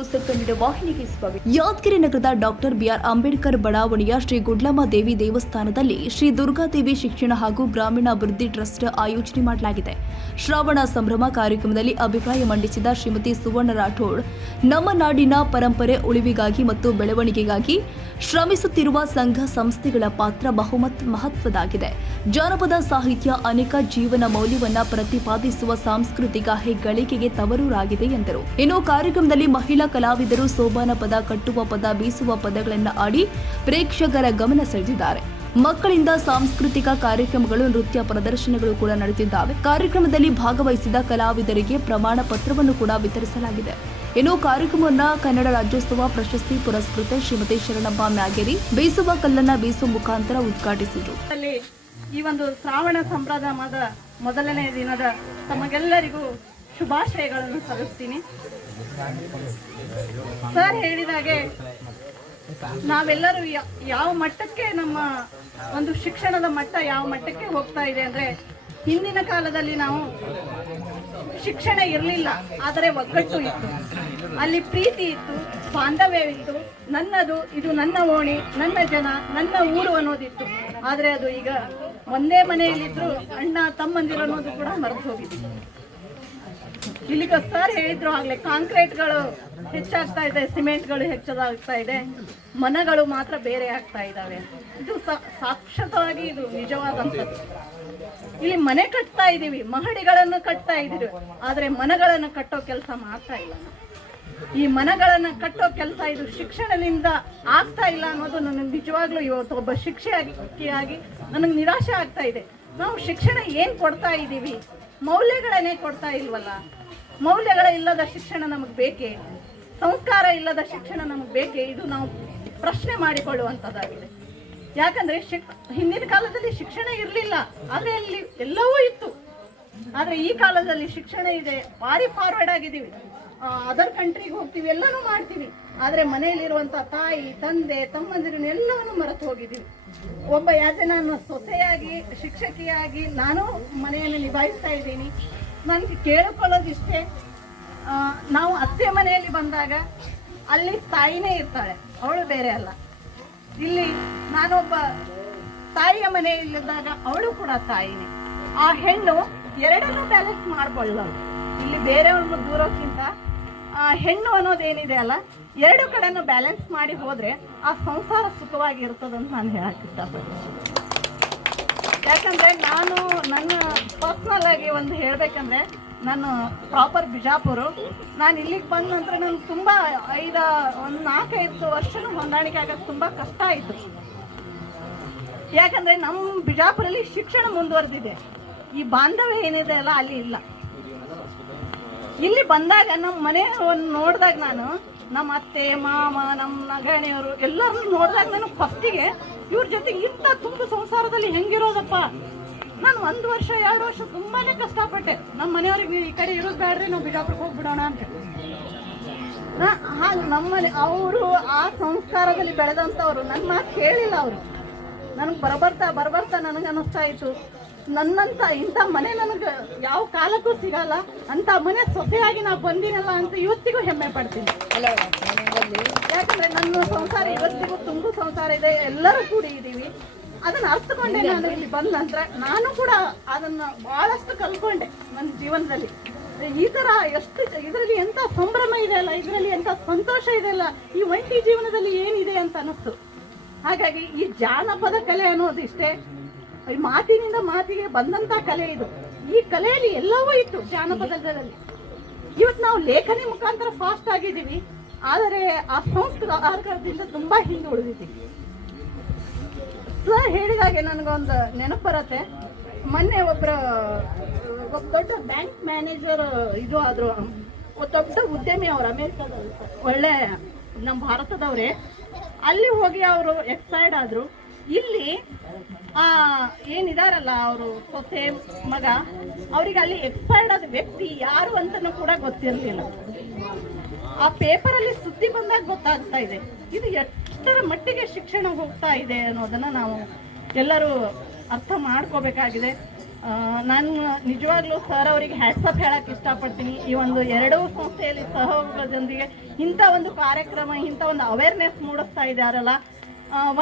News Kannada ವಾಹಿನಿಗೆ ಸ್ವಾಗತ. ಯಾದಗಿರಿ ನಗರದ ಡಾಕ್ಟರ್ ಬಿಆರ್ ಅಂಬೇಡ್ಕರ್ ಬಡಾವಣೆಯ ಶ್ರೀ ಗುಡ್ಲಮ್ಮ ದೇವಿ ದೇವಸ್ಥಾನದಲ್ಲಿ ಶ್ರೀ ದುರ್ಗಾದೇವಿ ಶಿಕ್ಷಣ ಹಾಗೂ ಗ್ರಾಮೀಣಾಭಿವೃದ್ಧಿ ಟ್ರಸ್ಟ್ ಆಯೋಜನೆ ಮಾಡಲಾಗಿದೆ. ಶ್ರಾವಣ ಸಂಭ್ರಮ ಕಾರ್ಯಕ್ರಮದಲ್ಲಿ ಅಭಿಪ್ರಾಯ ಮಂಡಿಸಿದ ಶ್ರೀಮತಿ ಸುವರ್ಣ ರಾಠೋಡ್, ನಮ್ಮ ನಾಡಿನ ಪರಂಪರೆ ಉಳಿವಿಗಾಗಿ ಮತ್ತು ಬೆಳವಣಿಗೆಗಾಗಿ ಶ್ರಮಿಸುತ್ತಿರುವ ಸಂಘ ಸಂಸ್ಥೆಗಳ ಪಾತ್ರ ಮಹತ್ವದಾಗಿದೆ. ಜಾನಪದ ಸಾಹಿತ್ಯ ಅನೇಕ ಜೀವನ ಮೌಲ್ಯವನ್ನ ಪ್ರತಿಪಾದಿಸುವ ಸಾಂಸ್ಕೃತಿಕ ಹೆಗ್ಗಳಿಕೆಗೆ ತವರೂರಾಗಿದೆ ಎಂದರು. ಇನ್ನು ಕಾರ್ಯಕ್ರಮದಲ್ಲಿ ಮಹಿಳಾ ಕಲಾವಿದರು ಸೋಬಾನ ಪದ, ಕಟ್ಟುವ ಪದ, ಬೀಸುವ ಪದಗಳನ್ನು ಆಡಿ ಪ್ರೇಕ್ಷಕರ ಗಮನ ಸೆಳೆದಿದ್ದಾರೆ. ಮಕ್ಕಳಿಂದ ಸಾಂಸ್ಕೃತಿಕ ಕಾರ್ಯಕ್ರಮಗಳು, ನೃತ್ಯ ಪ್ರದರ್ಶನಗಳು ಕೂಡ ನಡೆದಿದ್ದಾವೆ. ಕಾರ್ಯಕ್ರಮದಲ್ಲಿ ಭಾಗವಹಿಸಿದ ಕಲಾವಿದರಿಗೆ ಪ್ರಮಾಣ ಪತ್ರವನ್ನು ಕೂಡ ವಿತರಿಸಲಾಗಿದೆ. ಇನ್ನು ಕಾರ್ಯಕ್ರಮವನ್ನು ಕನ್ನಡ ರಾಜ್ಯೋತ್ಸವ ಪ್ರಶಸ್ತಿ ಪುರಸ್ಕೃತ ಶ್ರೀಮತಿ ಶರಣಮ್ಮ ಮ್ಯಾಗೇರಿ ಬೀಸುವ ಕಲ್ಲನ್ನ ಬೀಸುವ ಮುಖಾಂತರ ಉದ್ಘಾಟಿಸಿದರು. ಈ ಒಂದು ಶ್ರಾವಣ ಸಂಭ್ರಮದ ಮೊದಲನೇ ದಿನದ ತಮಗೆಲ್ಲರಿಗೂ ಶುಭಾಶಯಗಳನ್ನು ಸಲ್ಲಿಸ್ತೀನಿ. ಸರ್ ಹೇಳಿದಾಗೆ ನಾವೆಲ್ಲರೂ ಯಾವ ಮಟ್ಟಕ್ಕೆ ನಮ್ಮ ಒಂದು ಶಿಕ್ಷಣದ ಮಟ್ಟ ಯಾವ ಮಟ್ಟಕ್ಕೆ ಹೋಗ್ತಾ ಇದೆ ಅಂದ್ರೆ, ಹಿಂದಿನ ಕಾಲದಲ್ಲಿ ನಾವು ಶಿಕ್ಷಣ ಇರಲಿಲ್ಲ, ಆದರೆ ಒಗ್ಗಟ್ಟು ಇತ್ತು, ಅಲ್ಲಿ ಪ್ರೀತಿ ಇತ್ತು, ಬಾಂಧವ್ಯವಿತ್ತು, ನನ್ನದು, ಇದು ನನ್ನ ಓಣಿ, ನನ್ನ ಜನ, ನನ್ನ ಊರು ಅನ್ನೋದಿತ್ತು. ಆದರೆ ಅದು ಈಗ ಒಂದೇ ಮನೆಯಲ್ಲಿದ್ರು ಅಣ್ಣ ತಮ್ಮಂದಿರು ಅನ್ನೋದು ಕೂಡ ಮರೆತು ಹೋಗಿದೆ. ಇಲ್ಲಿಗ ಸರ್ ಹೇಳಿದ್ರು ಆಗ್ಲೇ, ಕಾಂಕ್ರೀಟ್ಗಳು ಹೆಚ್ಚಾಗ್ತಾ ಇದೆ, ಸಿಮೆಂಟ್ಗಳು ಹೆಚ್ಚಾಗ್ತಾ ಇದೆ, ಮನಗಳು ಮಾತ್ರ ಬೇರೆ ಆಗ್ತಾ ಇದ್ದಾವೆ. ಇದು ಸಾಕ್ಷಾತ್ವಾಗಿ ಇದು ನಿಜವಾದಂಥದ್ದು. ಇಲ್ಲಿ ಮನೆ ಕಟ್ತಾ ಇದೀವಿ, ಮಹಡಿಗಳನ್ನು ಕಟ್ತಾ ಇದೀವಿ, ಆದ್ರೆ ಮನಗಳನ್ನು ಕಟ್ಟೋ ಕೆಲಸ ಮಾಡ್ತಾ ಇಲ್ಲ. ಈ ಮನಗಳನ್ನು ಕಟ್ಟೋ ಕೆಲಸ ಇದು ಶಿಕ್ಷಣದಿಂದ ಆಗ್ತಾ ಇಲ್ಲ ಅನ್ನೋದು ನನಗೆ ನಿಜವಾಗ್ಲೂ ಇವತ್ತು ಒಬ್ಬ ಶಿಕ್ಷಕಿಯಾಗಿ ನನಗೆ ನಿರಾಶೆ ಆಗ್ತಾ ಇದೆ. ನಾವು ಶಿಕ್ಷಣ ಏನ್ ಕೊಡ್ತಾ ಇದ್ದೀವಿ? ಮೌಲ್ಯಗಳನ್ನೇ ಕೊಡ್ತಾ ಇಲ್ವಲ್ಲ. ಮೌಲ್ಯಗಳ ಇಲ್ಲದ ಶಿಕ್ಷಣ ನಮಗೆ ಬೇಕೇ? ಸಂಸ್ಕಾರ ಇಲ್ಲದ ಶಿಕ್ಷಣ ನಮಗೆ ಬೇಕೇ? ಇದು ನಾವು ಪ್ರಶ್ನೆ ಮಾಡಿಕೊಳ್ಳುವಂಥದ್ದಾಗಿದೆ. ಯಾಕಂದ್ರೆ ಹಿಂದಿನ ಕಾಲದಲ್ಲಿ ಶಿಕ್ಷಣ ಇರಲಿಲ್ಲ, ಆದ್ರೆ ಅಲ್ಲಿ ಎಲ್ಲವೂ ಇತ್ತು. ಆದ್ರೆ ಈ ಕಾಲದಲ್ಲಿ ಶಿಕ್ಷಣ ಇದೆ, ಭಾರಿ ಫಾರ್ವರ್ಡ್ ಆಗಿದ್ದೀವಿ. ಅದರ್ ಕಂಟ್ರಿಗೆ ಹೋಗ್ತೀವಿ, ಎಲ್ಲನೂ ಮಾಡ್ತೀವಿ, ಆದ್ರೆ ಮನೆಯಲ್ಲಿರುವಂತ ತಾಯಿ, ತಂದೆ, ತಮ್ಮಂದಿರನ್ನ ಎಲ್ಲವನ್ನೂ ಮರೆತು ಹೋಗಿದ್ದೀವಿ. ಒಬ್ಬ ನಾನು ಸೊಸೆಯಾಗಿ, ಶಿಕ್ಷಕಿಯಾಗಿ ನಾನು ಮನೆಯನ್ನು ನಿಭಾಯಿಸ್ತಾ ಇದ್ದೀನಿ. ನನಗೆ ಕೇಳಿಕೊಳ್ಳೋದಿಷ್ಟೇ, ನಾವು ಅತ್ತೆ ಮನೆಯಲ್ಲಿ ಬಂದಾಗ ಅಲ್ಲಿ ತಾಯಿನೇ ಇರ್ತಾಳೆ, ಅವಳು ಬೇರೆ ಅಲ್ಲ. ಇಲ್ಲಿ ನಾನೊಬ್ಬ ತಾಯಿಯ ಮನೆಯಲ್ಲಿದ್ದಾಗ ಅವಳು ಕೂಡ ತಾಯಿನೇ. ಆ ಹೆಣ್ಣು ಎರಡನ್ನೂ ಬ್ಯಾಲೆನ್ಸ್ ಮಾಡ್ಕೊಳ್ಳಲ್ಲ. ಇಲ್ಲಿ ಬೇರೆಯವ್ರನ್ನ ದೂರೋಕ್ಕಿಂತ ಹೆಣ್ಣು ಅನ್ನೋದೇನಿದೆ ಅಲ್ಲ, ಎರಡು ಕಡೆನೂ ಬ್ಯಾಲೆನ್ಸ್ ಮಾಡಿ ಹೋದ್ರೆ ಆ ಸಂಸಾರ ಸುಖವಾಗಿ ಇರ್ತದಂತ ನಾನು ಹೇಳಕ್ ಇಷ್ಟಪಡ್ತೀನಿ. ಯಾಕಂದ್ರೆ ನಾನು ನನ್ನ ಪರ್ಸನಲ್ ಆಗಿ ಒಂದು ಹೇಳ್ಬೇಕಂದ್ರೆ, ನಾನು ಪ್ರಾಪರ್ ಬಿಜಾಪುರ. ನಾನು ಇಲ್ಲಿಗೆ ಬಂದ ನಂತರ ನನಗೆ ತುಂಬಾ ಒಂದು 4-5 ವರ್ಷನೂ ಹೊಂದಾಣಿಕೆ ಆಗೋದು ತುಂಬಾ ಕಷ್ಟ ಆಯಿತು. ಯಾಕಂದ್ರೆ ನಮ್ಮ ಬಿಜಾಪುರಲ್ಲಿ ಶಿಕ್ಷಣ ಮುಂದುವರೆದಿದೆ, ಈ ಬಾಂಧವ್ಯ ಏನಿದೆ ಅಲ್ಲ ಅಲ್ಲಿ ಇಲ್ಲ. ಇಲ್ಲಿ ಬಂದಾಗ ನಮ್ಮ ಮನೆ ನೋಡಿದಾಗ ನಾನು ನಮ್ಮ ಅತ್ತೆ ಮಾಮ, ನಮ್ಮ ನಗಣಿಯವರು ಎಲ್ಲರನ್ನು ನೋಡಿದಾಗ ನಾನು ಫಸ್ಟಿಗೆ ಇವ್ರ ಜೊತೆಗೆ ಇಂಥ ತುಂಬ ಸಂಸಾರದಲ್ಲಿ ಹೆಂಗಿರೋದಪ್ಪ. ನಾನು 1 ವರ್ಷ 2 ವರ್ಷ ತುಂಬಾನೇ ಕಷ್ಟಪಟ್ಟೆ. ನಮ್ಮ ಮನೆಯವ್ರಿಗೆ ಈ ಕಡೆ ಇರೋದು ಬೇಡ್ರಿ, ನಾವು ಬಿಜಾಪುರಕ್ಕೆ ಹೋಗ್ಬಿಡೋಣ ಅಂತ. ಹಾಗೆ ನಮ್ಮನೆ ಅವರು ಆ ಸಂಸ್ಕಾರದಲ್ಲಿ ಬೆಳೆದಂಥವ್ರು ನನ್ನ ಮಾತು ಕೇಳಿಲ್ಲ. ಅವರು ನನಗೆ ಬರಬರ್ತಾ ನನಗೆ ಅನ್ನಿಸ್ತಾ ಇತ್ತು, ನನ್ನಂತ ಇಂಥ ಮನೆ ನನಗೆ ಯಾವ ಕಾಲಕ್ಕೂ ಸಿಗಲ್ಲ, ಅಂತ ಮನೆ ಸೊಸೆಯಾಗಿ ನಾವು ಬಂದಿನಲ್ಲ ಅಂತ ಇವತ್ತಿಗೂ ಹೆಮ್ಮೆ ಪಡ್ತೀನಿ. ಯಾಕಂದ್ರೆ ನನ್ನ ಸಂಸಾರ ಇವತ್ತಿಗೂ ತುಂಬ ಸಂಸಾರ ಇದೆ, ಎಲ್ಲರೂ ಕೂಡಿ ಇದ್ದೀವಿ. ಅದನ್ನ ಅರ್ಥಕೊಂಡೆ. ನಾನು ಇಲ್ಲಿ ಬಂದ ನಂತರ ನಾನು ಕೂಡ ಅದನ್ನ ಬಹಳಷ್ಟು ಕಲ್ಕೊಂಡೆ ನನ್ನ ಜೀವನದಲ್ಲಿ. ಈ ತರ ಎಷ್ಟು ಇದರಲ್ಲಿ ಎಂತ ಸಂಭ್ರಮ ಇದೆ ಅಲ್ಲ, ಇದರಲ್ಲಿ ಎಂತ ಸಂತೋಷ ಇದೆ ಅಲ್ಲ, ಈ ಒಂಟಿ ಜೀವನದಲ್ಲಿ ಏನಿದೆ ಅಂತ ಅನ್ನಿಸ್ತು. ಹಾಗಾಗಿ ಈ ಜಾನಪದ ಕಲೆ ಅನ್ನೋದು ಇಷ್ಟೇ, ಮಾತಿನಿಂದ ಮಾತಿಗೆ ಬಂದಂತ ಕಲೆ ಇದು. ಈ ಕಲೆಯಲ್ಲಿ ಎಲ್ಲವೂ ಇತ್ತು ಜಾನಪದದಲ್ಲಿ. ಇವತ್ತು ನಾವು ಲೇಖನಿ ಮುಖಾಂತರ ಫಾಸ್ಟ್ ಆಗಿದ್ದೀವಿ, ಆದರೆ ಆ ಸಂಸ್ಕಾರದಿಂದ ತುಂಬಾ ಹಿಂದೆ ಉಳಿದಿದ್ದೀವಿ. ಸರ್ ಹೇಳಿದಾಗೆ ನನಗೊಂದು ನೆನಪು ಬರುತ್ತೆ. ಮೊನ್ನೆ ಒಬ್ಬ ದೊಡ್ಡ ಬ್ಯಾಂಕ್ ಮ್ಯಾನೇಜರ್ ಇದು ಆದ್ರು, ದೊಡ್ಡ ಉದ್ಯಮಿ ಅವರು, ಅಮೆರಿಕದವರು, ಒಳ್ಳೆ ನಮ್ಮ ಭಾರತದವ್ರೆ. ಅಲ್ಲಿ ಹೋಗಿ ಅವರು ಎಕ್ಸ್ಪೈರ್ಡ್ ಆದ್ರು. ಇಲ್ಲಿ ಏನಿದಾರಲ್ಲ ಅವರು ಸೊಸೆ ಮಗ, ಅವ್ರಿಗೆ ಅಲ್ಲಿ ಎಕ್ಸ್ಪೈರ್ಡ್ ಆದ ವ್ಯಕ್ತಿ ಯಾರು ಅಂತನೂ ಕೂಡ ಗೊತ್ತಿರಲಿಲ್ಲ. ಆ ಪೇಪರಲ್ಲಿ ಸುದ್ದಿ ಬಂದಾಗ ಗೊತ್ತಾಗ್ತಾ ಇದೆ ಇದು ಎಷ್ಟರ ಮಟ್ಟಿಗೆ ಶಿಕ್ಷಣ ಹೋಗ್ತಾ ಇದೆ ಅನ್ನೋದನ್ನ ನಾವು ಎಲ್ಲರೂ ಅರ್ಥ ಮಾಡ್ಕೋಬೇಕಾಗಿದೆ. ನಾನು ನಿಜವಾಗ್ಲೂ ಸರ್ ಅವರಿಗೆ ಹ್ಯಾಟ್ಸಪ್ ಹೇಳಕ್ಕೆ ಇಷ್ಟಪಡ್ತೀನಿ. ಈ ಒಂದು ಎರಡೂ ಸಂಸ್ಥೆಯಲ್ಲಿ ಸಹಯೋಗದೊಂದಿಗೆ ಇಂಥ ಒಂದು ಕಾರ್ಯಕ್ರಮ, ಇಂಥ ಒಂದು ಅವೇರ್ನೆಸ್ ಮೂಡಿಸ್ತಾ ಇದ್ದಾರಲ್ಲ,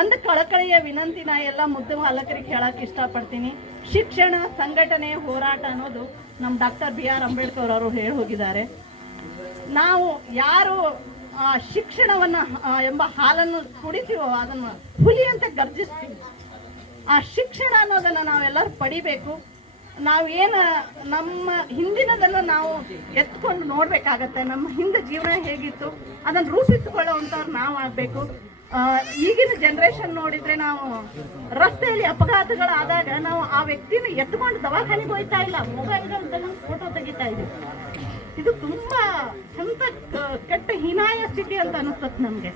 ಒಂದು ಕಳಕಳಿಯ ವಿನಂತಿನ ಎಲ್ಲ ಮುದ್ದು ಬಾಲಕರಿಗೆ ಹೇಳಕ್ಕೆ ಇಷ್ಟಪಡ್ತೀನಿ. ಶಿಕ್ಷಣ, ಸಂಘಟನೆ, ಹೋರಾಟ ಅನ್ನೋದು ನಮ್ಮ ಡಾಕ್ಟರ್ BR ಅಂಬೇಡ್ಕರ್ ಅವರು ಹೇಳಿ ಹೋಗಿದ್ದಾರೆ. ನಾವು ಯಾರು ಶಿಕ್ಷಣವನ್ನು ಎಂಬ ಹಾಲನ್ನು ಕುಡಿತೀವೋ ಅದನ್ನು ಹುಲಿ ಅಂತ ಗರ್ಜಿಸ್ತೀವಿ. ಆ ಶಿಕ್ಷಣ ಅನ್ನೋದನ್ನು ನಾವೆಲ್ಲರೂ ಪಡಿಬೇಕು. ನಾವೇನು ನಮ್ಮ ಹಿಂದಿನದನ್ನು ನಾವು ಎತ್ಕೊಂಡು ನೋಡಬೇಕಾಗತ್ತೆ. ನಮ್ಮ ಹಿಂದೆ ಜೀವನ ಹೇಗಿತ್ತು ಅದನ್ನು ರೂಪಿಸಿಕೊಳ್ಳುವಂಥವ್ರು ನಾವು ಆಗಬೇಕು. ಈಗಿನ ಜನ್ರೇಷನ್ ನೋಡಿದ್ರೆ ನಾವು ರಸ್ತೆಯಲ್ಲಿ ಅಪಘಾತಗಳಾದಾಗ ನಾವು ಆ ವ್ಯಕ್ತಿನ ಎತ್ಕೊಂಡು ದವಾಖಾನೆಗೆ ಹೋಗ್ತಾ ಇಲ್ಲ, ಮೊಬೈಲ್ಗಳನ್ನ ಫೋಟೋ ತೆಗಿತಾ ಇದ್ದೀವಿ. ಇದು ತುಂಬಾ ಎಂತ ಕೆಟ್ಟ ಹೀನಾಯ ಸ್ಥಿತಿ ಅಂತ ಅನಿಸ್ತದೆ ನಮಗೆ.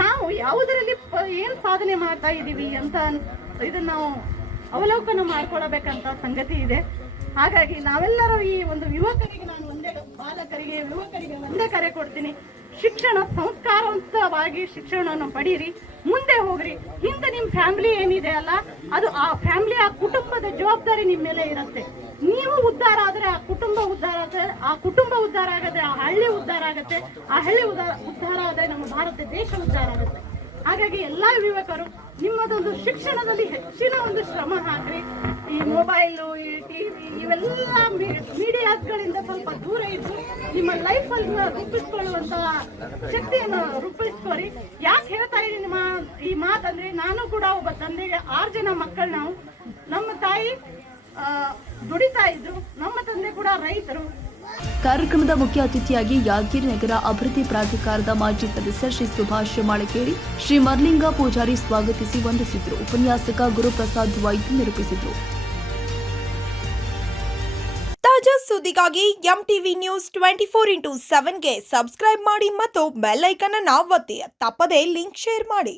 ನಾವು ಯಾವುದರಲ್ಲಿ ಏನು ಸಾಧನೆ ಮಾಡ್ತಾ ಇದ್ದೀವಿ ಅಂತ ಇದನ್ನ ನಾವು ಅವಲೋಕನ ಮಾಡ್ಕೊಳ್ಬೇಕಂತ ಸಂಗತಿ ಇದೆ. ಹಾಗಾಗಿ ನಾವೆಲ್ಲರೂ ಈ ಒಂದು ಯುವಕರಿಗೆ, ನಾನು ಬಾಲಕರಿಗೆ, ಯುವಕರಿಗೆ ಒಂದೇ ಕರೆ ಕೊಡ್ತೀನಿ. ಶಿಕ್ಷಣ ಸಂಸ್ಕಾರವಂತವಾಗಿ ಶಿಕ್ಷಣವನ್ನು ಪಡೀರಿ, ಮುಂದೆ ಹೋಗ್ರಿ. ಹಿಂದೆ ನಿಮ್ಮ ಫ್ಯಾಮಿಲಿ ಏನಿದೆ ಅಲ್ಲ, ಅದು ಆ ಫ್ಯಾಮಿಲಿ, ಆ ಕುಟುಂಬದ ಜವಾಬ್ದಾರಿ ನಿಮ್ಮ ಮೇಲೆ ಇರುತ್ತೆ. ನೀವು ಉದ್ಧಾರ ಆದರೆ ಆ ಕುಟುಂಬ ಉದ್ಧಾರ ಆಗುತ್ತೆ, ಆ ಕುಟುಂಬ ಉದ್ಧಾರ ಆಗುತ್ತೆ, ಆ ಹಳ್ಳಿ ಉದ್ಧಾರ ಆಗುತ್ತೆ, ಆ ಹಳ್ಳಿ ಉದ್ಧಾರ ಆದರೆ ನಮ್ಮ ಭಾರತ ದೇಶ ಉದ್ಧಾರ ಆಗುತ್ತೆ. ಹಾಗಾಗಿ ಎಲ್ಲ ಯುವಕರು ನಿಮ್ಮದೊಂದು ಶಿಕ್ಷಣದಲ್ಲಿ ಹೆಚ್ಚಿನ ಒಂದು ಶ್ರಮ ಹಾಕ್ರಿ. ಈ ಮೊಬೈಲು, ಈ ಟಿವಿ, ಇವೆಲ್ಲ ಮೀಡಿಯಾಸ್ಗಳಿಂದ ಸ್ವಲ್ಪ ದೂರ ಇದ್ದು ನಿಮ್ಮ ಲೈಫಲ್ಲಿ ರೂಪಿಸ್ಕೊಳ್ಳುವಂತ ಶಕ್ತಿಯನ್ನು ರೂಪಿಸ್ಕೋರಿ. ಯಾಕೆ ಹೇಳ್ತಾ ಇದ್ದೀನಿ ಈ ಮಾತಂದ್ರೆ, ನಾನು ಕೂಡ ಒಬ್ಬ ತಂದೆಗೆ 6 ಜನ ಮಕ್ಕಳು. ನಾವು, ನಮ್ಮ ತಾಯಿ ದುಡಿತಾ ಇದ್ರು, ನಮ್ಮ ತಂದೆ ಕೂಡ ರೈತರು. ಕಾರ್ಯಕ್ರಮದ ಮುಖ್ಯ ಅತಿಥಿಯಾಗಿ ಯಾದಗಿರಿ ನಗರ ಅಭಿವೃದ್ಧಿ ಪ್ರಾಧಿಕಾರದ ಮಾಜಿ ಸದಸ್ಯ ಶ್ರೀ ಸುಭಾಷ್ ಮಾಳಕೇರಿ, ಶ್ರೀ ಮರ್ಲಿಂಗ ಪೂಜಾರಿ ಸ್ವಾಗತಿಸಿ ವಂದಿಸಿದ್ರು. ಉಪನ್ಯಾಸಕ ಗುರುಪ್ರಸಾದ್ ವೈದ್ಯ ನಿರೂಪಿಸಿದ್ರು. ತಾಜಾ ಸುದ್ದಿಗಾಗಿ MTV ನ್ಯೂಸ್ 24/7ಗೆ ಸಬ್ಸ್ಕ್ರೈಬ್ ಮಾಡಿ ಮತ್ತು ಬೆಲ್ ಐಕಾನ್ ಅನ್ನು ಒತ್ತಿ. ತಪ್ಪದೇ ಲಿಂಕ್ ಶೇರ್ ಮಾಡಿ.